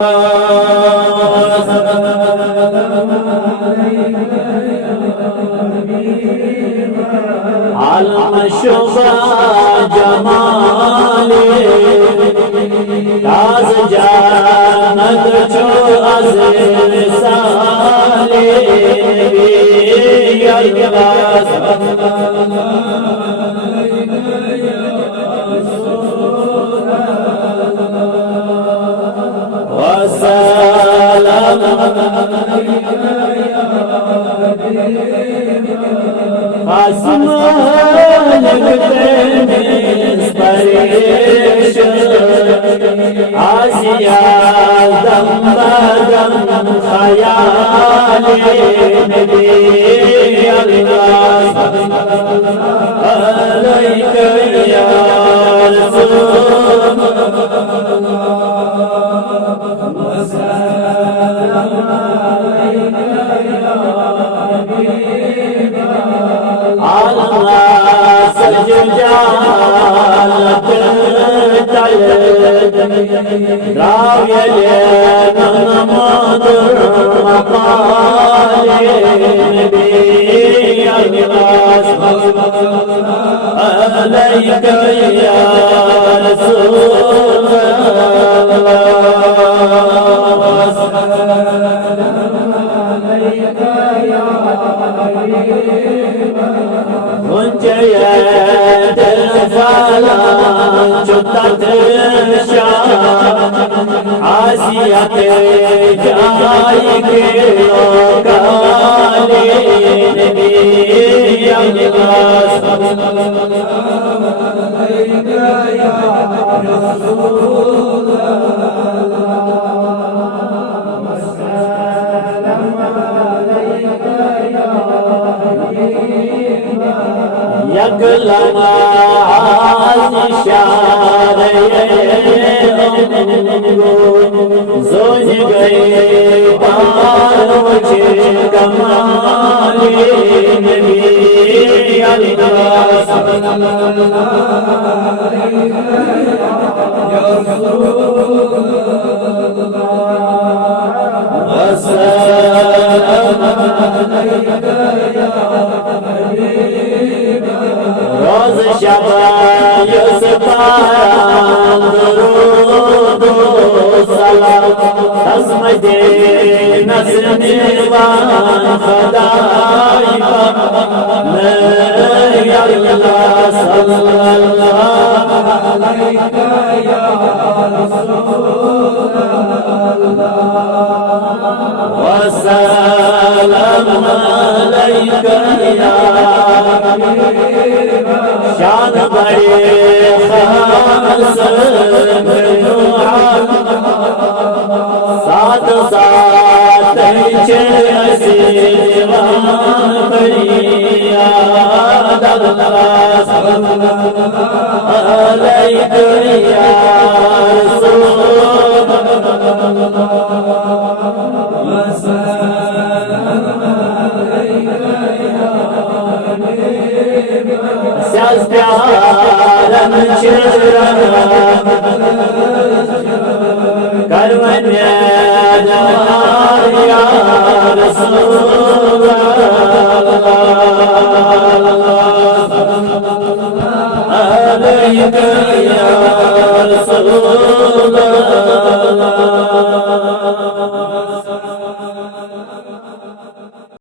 आलम शुबा जमाले ताज जानत छो अज़ साले वसलाम आसिया दम बदम ख़याले नबी अल्लाह अलैका या रसूल राविले नमद मकाले नबी अल्लाह अलैका या रसूल आसिया जाई के लोकाले नबी अल्लाह अलैका या रसूल यकलमा आशिशारे जोज गए पार मुझे कमाले नबी अल्लाह या रसूल अस्सलाम अलैका या रोज शबा युसफान दुरूद सलाम तस्मदे नस्र निर्वाण खदाई या अल्लाह सल्लल्लाहु अलैका या रसूल वसलाम अलैका या शान बड़े खास साथ साथ दीवान बड़िया अलैका या रसूल प्यारम चिरा करवन्या या रसूल अलैका या रसूल